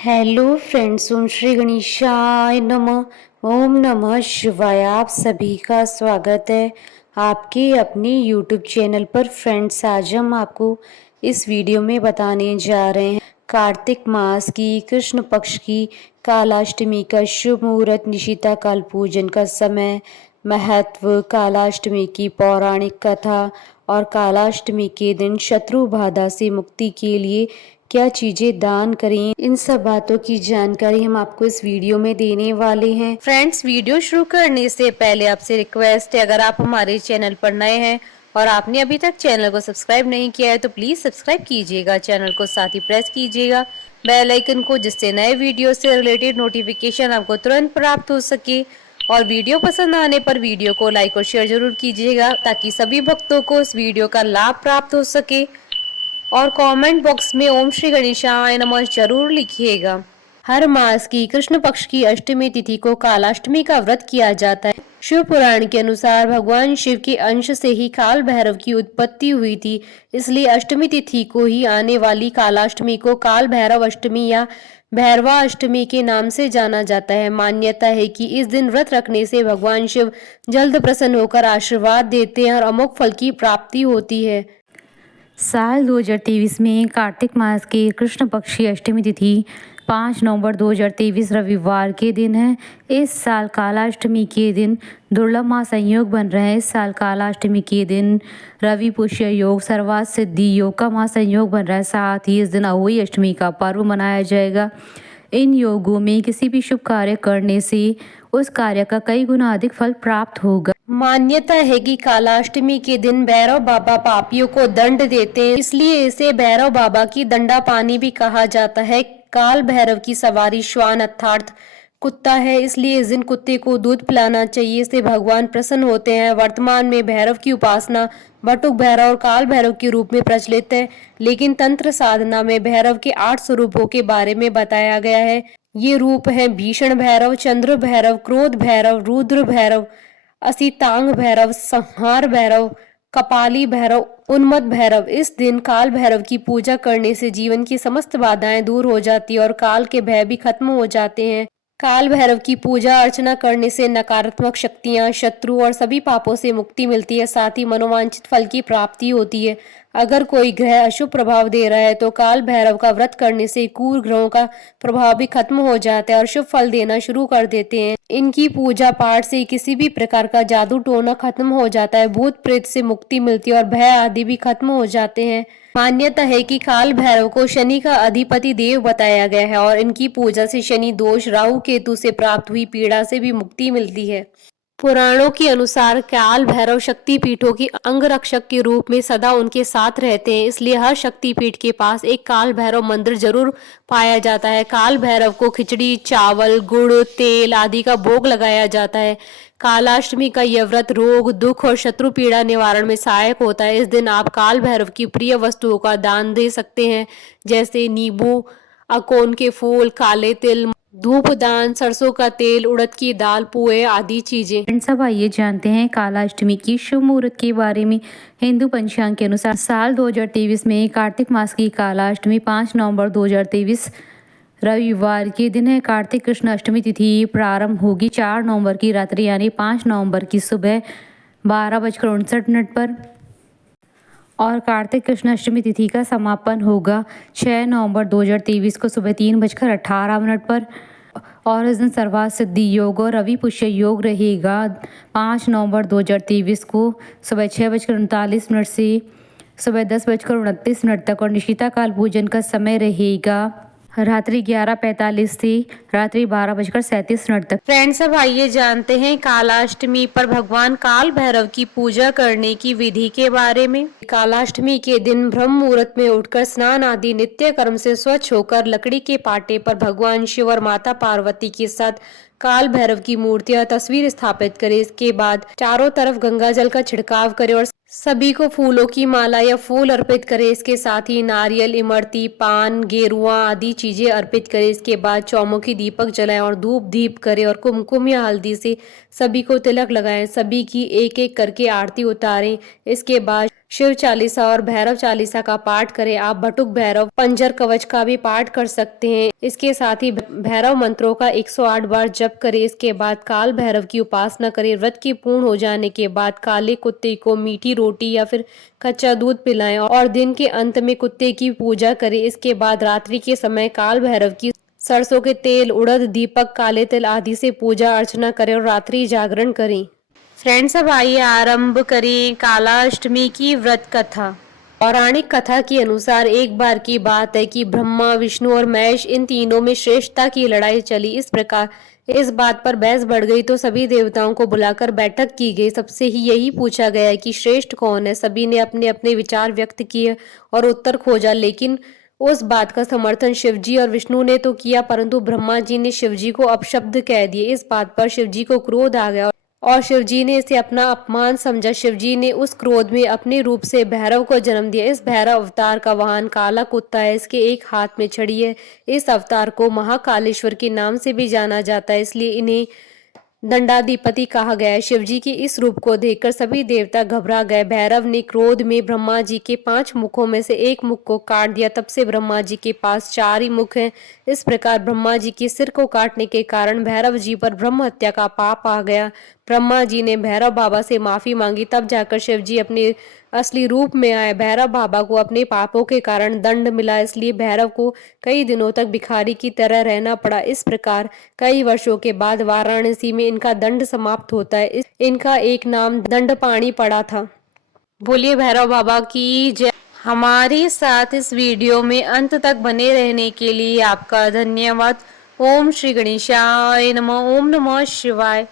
Hello friends, ओम श्री गणेशाय नमः। ओम नमः शिवाय। आप सभी का स्वागत है आपके अपने यूट्यूब चैनल पर। फ्रेंड्स, आज हम आपको इस वीडियो में बताने जा रहे हैं कार्तिक मास की कृष्ण पक्ष की कालाष्टमी का शुभ मुहूर्त, निशिता काल पूजन का समय, महत्व, कालाष्टमी की पौराणिक कथा और कालाष्टमी के दिन शत्रु बाधा से मुक्ति के लिए क्या चीजें दान करें। इन सब बातों की जानकारी हम आपको इस वीडियो में देने वाले हैं। फ्रेंड्स, वीडियो शुरू करने से पहले आपसे रिक्वेस्ट है, अगर आप हमारे चैनल पर नए हैं और आपने अभी तक चैनल को सब्सक्राइब नहीं किया है तो प्लीज सब्सक्राइब कीजिएगा चैनल को, साथ ही प्रेस कीजिएगा बेल आइकन को, जिससे नए वीडियो से रिलेटेड नोटिफिकेशन आपको तुरंत प्राप्त हो सके। और वीडियो पसंद आने पर वीडियो को लाइक और शेयर जरूर कीजिएगा ताकि सभी भक्तों को इस वीडियो का लाभ प्राप्त हो सके। और कमेंट बॉक्स में ओम श्री गणेशाय नमः जरूर लिखिएगा। हर मास की कृष्ण पक्ष की अष्टमी तिथि को कालाष्टमी का व्रत किया जाता है। शिव पुराण के अनुसार भगवान शिव के अंश से ही काल भैरव की उत्पत्ति हुई थी, इसलिए अष्टमी तिथि को ही आने वाली कालाष्टमी को काल भैरव अष्टमी या भैरवा अष्टमी के नाम से जाना जाता है। मान्यता है कि इस दिन व्रत रखने से भगवान शिव जल्द प्रसन्न होकर आशीर्वाद देते हैं और अमोघ फल की प्राप्ति होती है। साल 2023 में कार्तिक मास की कृष्ण पक्ष की अष्टमी तिथि 5 नवंबर 2023 रविवार के दिन है। इस साल कालाष्टमी के दिन दुर्लभ महासंयोग बन रहे हैं। इस साल कालाष्टमी के दिन रवि पुष्य योग, सर्वार्थ सिद्धि योग का महासंयोग बन रहा है। साथ ही इस दिन अहोई अष्टमी का पर्व मनाया जाएगा। इन योगों में किसी भी शुभ कार्य करने से उस कार्य का कई गुना अधिक फल प्राप्त होगा। मान्यता है कि कालाष्टमी के दिन भैरव बाबा पापियों को दंड देते हैं, इसलिए इसे भैरव बाबा की दंडा पानी भी कहा जाता है। काल भैरव की सवारी श्वान अर्थात कुत्ता है, इसलिए इस दिन कुत्ते को दूध पिलाना चाहिए, इससे भगवान प्रसन्न होते हैं। वर्तमान में भैरव की उपासना बटुक भैरव और काल भैरव के रूप में प्रचलित है, लेकिन तंत्र साधना में भैरव के 8 स्वरूपों के बारे में बताया गया है। ये रूप है भीषण भैरव, चंद्र भैरव, क्रोध भैरव, रुद्र भैरव, असितांग भैरव, संहार भैरव, कपाली भैरव, उन्मत्त भैरव। इस दिन काल भैरव की पूजा करने से जीवन की समस्त बाधाएं दूर हो जाती है और काल के भय भी खत्म हो जाते हैं। काल भैरव की पूजा अर्चना करने से नकारात्मक शक्तियां, शत्रु और सभी पापों से मुक्ति मिलती है, साथ ही मनोवांछित फल की प्राप्ति होती है। अगर कोई ग्रह अशुभ प्रभाव दे रहा है तो काल भैरव का व्रत करने से कुर ग्रहों का प्रभाव भी खत्म हो जाता है और शुभ फल देना शुरू कर देते हैं। इनकी पूजा पाठ से किसी भी प्रकार का जादू टोना खत्म हो जाता है, भूत प्रेत से मुक्ति मिलती है और भय आदि भी खत्म हो जाते हैं। मान्यता है कि काल भैरव को शनि का अधिपति देव बताया गया है और इनकी पूजा से शनि दोष, राहु केतु से प्राप्त हुई पीड़ा से भी मुक्ति मिलती है। पुराणों के अनुसार काल भैरव शक्ति पीठों की अंगरक्षक के रूप में सदा उनके साथ रहते हैं, इसलिए हर शक्ति पीठ के पास एक काल भैरव मंदिर जरूर पाया जाता है। काल भैरव को खिचड़ी, चावल, गुड़, तेल आदि का भोग लगाया जाता है। कालाष्टमी का यह व्रत रोग, दुख और शत्रु पीड़ा निवारण में सहायक होता है। इस दिन आप काल भैरव की प्रिय वस्तुओं का दान दे सकते हैं, जैसे नींबू, अकोन के फूल, काले तिल, धूप दान, सरसों का तेल, उड़द की दाल, पोहे आदि चीजें। फ्रेंड्स, अब आइए जानते हैं कालाष्टमी की शुभ मुहूर्त के बारे में। हिंदू पंचांग के अनुसार साल 2023 में कार्तिक मास की कालाष्टमी 5 नवंबर 2023 रविवार के दिन है। कार्तिक कृष्ण अष्टमी तिथि प्रारंभ होगी 4 नवंबर की रात्रि यानी 5 नवंबर की सुबह 12:59 पर और कार्तिक कृष्ण अष्टमी तिथि का समापन होगा 6 नवंबर 2023 को सुबह 3:18 पर। और इस दिन सर्वार्थ सिद्धि योग और रवि पुष्य योग रहेगा 5 नवंबर 2023 को सुबह 6:39 से सुबह 10:29 तक और निशिता काल पूजन का समय रहेगा रात्रि 11:45 से रात्रि 12:37 तक। फ्रेंड्स, अब आइए जानते हैं कालाष्टमी पर भगवान काल भैरव की पूजा करने की विधि के बारे में। कालाष्टमी के दिन ब्रह्म मुहूर्त में उठकर स्नान आदि नित्य कर्म से स्वच्छ होकर लकड़ी के पाटे पर भगवान शिव और माता पार्वती के साथ काल भैरव की मूर्ति और तस्वीर स्थापित करें। इसके बाद चारों तरफ गंगा जल का छिड़काव करें और सभी को फूलों की माला या फूल अर्पित करें। इसके साथ ही नारियल, इमरती, पान, गेरुआ आदि चीजें अर्पित करें। इसके बाद चौमुखी दीपक जलाएं और धूप दीप करें और कुमकुम या हल्दी से सभी को तिलक लगाएं। सभी की एक एक करके आरती उतारें। इसके बाद शिव चालीसा और भैरव चालीसा का पाठ करें। आप बटुक भैरव पंजर कवच का भी पाठ कर सकते हैं। इसके साथ ही भैरव मंत्रों का 108 बार जप करें। इसके बाद काल भैरव की उपासना करें। व्रत की पूर्ण हो जाने के बाद काले कुत्ते को मीठी रोटी या फिर कच्चा दूध पिलाएं और दिन के अंत में कुत्ते की पूजा करें। इसके बाद रात्रि के समय काल भैरव की सरसों के तेल, उड़द, दीपक, काले तिल आदि से पूजा अर्चना करें और रात्रि जागरण करें। फ्रेंड्स, अब आइए आरंभ करें कालाष्टमी की व्रत कथा। पौराणिक कथा के अनुसार एक बार की बात है कि ब्रह्मा, विष्णु और महेश इन तीनों में श्रेष्ठता की लड़ाई चली। इस प्रकार इस बात पर बहस बढ़ गई तो सभी देवताओं को बुलाकर बैठक की गई। सबसे ही यही पूछा गया कि श्रेष्ठ कौन है। सभी ने अपने अपने विचार व्यक्त किए और उत्तर खोजा, लेकिन उस बात का समर्थन शिवजी और विष्णु ने तो किया, परंतु ब्रह्मा जी ने शिवजी को अपशब्द कह दिए। इस बात पर शिवजी को क्रोध आ गया और शिवजी ने इसे अपना अपमान समझा। शिवजी ने उस क्रोध में अपने रूप से भैरव को जन्म दिया। इस भैरव अवतार का वाहन काला कुत्ता है। इसके एक हाथ में छड़ी है। इस अवतार को महाकालेश्वर के नाम से भी जाना जाता है, इसलिए इन्हें दंडाधिपति कहा गया है। शिवजी की इस रूप को देखकर सभी देवता घबरा गए। भैरव ने क्रोध में ब्रह्मा जी के 5 मुखों में से एक मुख को काट दिया। तब से ब्रह्मा जी के पास 4 ही मुख हैं। इस प्रकार ब्रह्मा जी के सिर को काटने के कारण भैरव जी पर ब्रह्म हत्या का पाप आ गया। ब्रह्मा जी ने भैरव बाबा से माफी मांगी, तब जाकर शिव जी अपने असली रूप में आए। भैरव बाबा को अपने पापों के कारण दंड मिला, इसलिए भैरव को कई दिनों तक भिखारी की तरह रहना पड़ा। इस प्रकार कई वर्षों के बाद वाराणसी में इनका दंड समाप्त होता है। इनका एक नाम दंडपाणी पड़ा था। बोलिए भैरव बाबा की जय। हमारे साथ इस वीडियो में अंत तक बने रहने के लिए आपका धन्यवाद। ओम श्री गणेशाय नमः। ओम नमः शिवाय।